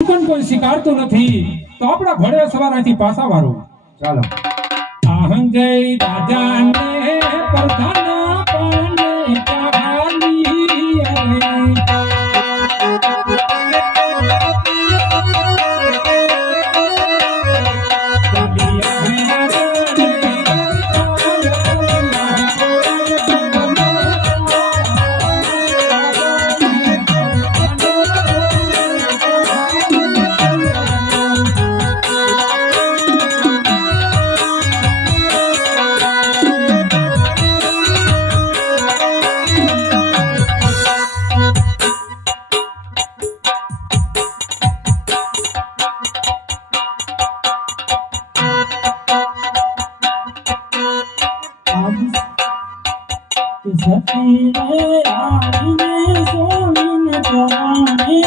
પણ કોઈ સ્વીકારતું નથી તો આપણા ઘોડે સવારથી પાછા વાળું. ચાલો. આહંજય રાજાને પ્રધાન પાને ચાલી સતી રે આવીને સોમીને જવાને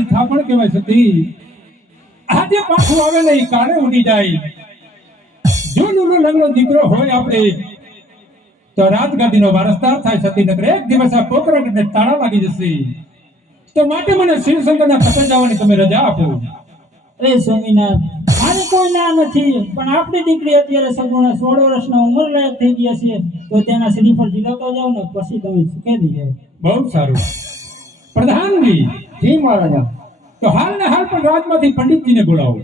રાણીની થાપણ કહેવાય સતી. આજે પાછું આવે ને ઈ કાળે ઉડી જાય. જો લુલો લંગડો દીકરો હોય આપણે તો રાજગાદીનો વારસદાર થાય સતી. નકર એક દિવસ આ પોકરણને તાળા લાગી જશે. તો માટે મને શિવશંકરના ખતર જવાની તમે રજા આપો. અરે સ્વામિનાથ, મારી કોઈ ના નથી, પણ આપણી દીકરી અત્યારે સંપૂર્ણ 16 વર્ષના ઉંમર લાયક થઈ ગયા છે, તો તેના શ્રીફળ ઝીલાવતો જાવ ને પછી તમે સુખે થઈ જાવ. બહુ સારું. પ્રધાનજી, જી મહારાજા. તો હાલ ને હાલ પણ રાજમાંથી પંડિતજીને બોલાવો.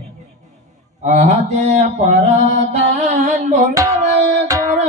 આજે પરદાન બોલાવે ઘર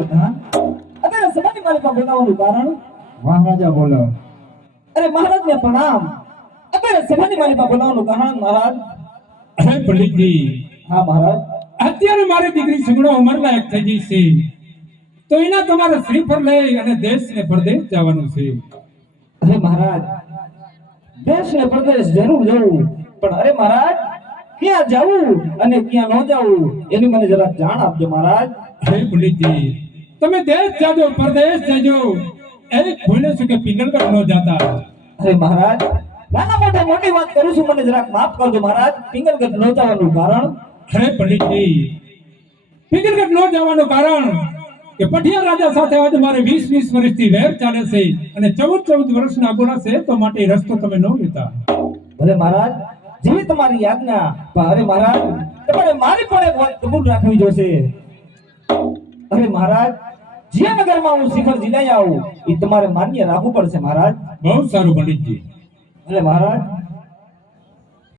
પેલા અત્યારે સભાની માલિકા બોલાવવાનું કારણ? મહારાજા બોલો. અરે મહારાજને પ્રણામ. અત્યારે સભાની માલિકા બોલાવવાનું કારણ મહારાજ? અરે પંડિતજી, હા મહારાજ. અત્યારે મારી દીકરી સગડો ઉંમર લાયક થઈ ગઈ છે, તો એના તમારે શ્રીફળ લઈ અને દેશ ને પરદેશ જવાનું છે. અરે મહારાજ, દેશ ને પ્રદેશ જરૂર જવું, પણ અરે મહારાજ, ક્યાં જવું અને ક્યાં ન જવું એની મને જરા જાણ આપજો મહારાજ. અરે પંડિતજી, તમે દેશ જાજો પરદેશ જાજો, એક ભૂલે છે કે પિંગલગઢ ન જાતા. અરે મહારાજ, નાના મોટા મોટી વાત કરું છું, મને જરાક માફ કરજો મહારાજ. પિંગલગઢ ન જવાનું કારણ? અરે પંડિતજી, પિંગલગઢ ન જવાનું કારણ કે પઠિયા રાજા સાથે આજે મારે 20 વર્ષથી વેર ચાલે છે અને 14 વર્ષના ગુના છે, તો માટે એ રસ્તો તમે ન લેતા. ભલે મહારાજ, જે તમારી આજ્ઞા. પણ અરે મહારાજ, તમારે મારી પણ એક વાત કબૂલ રાખવી જોશે. અરે મહારાજ, જે નગરમાં હું શિખર ઝીલાઈ આવું એ તમારે માન્ય રાખવું પડશે મહારાજ. બહુ સારું પંડિતજી. અરે મહારાજ,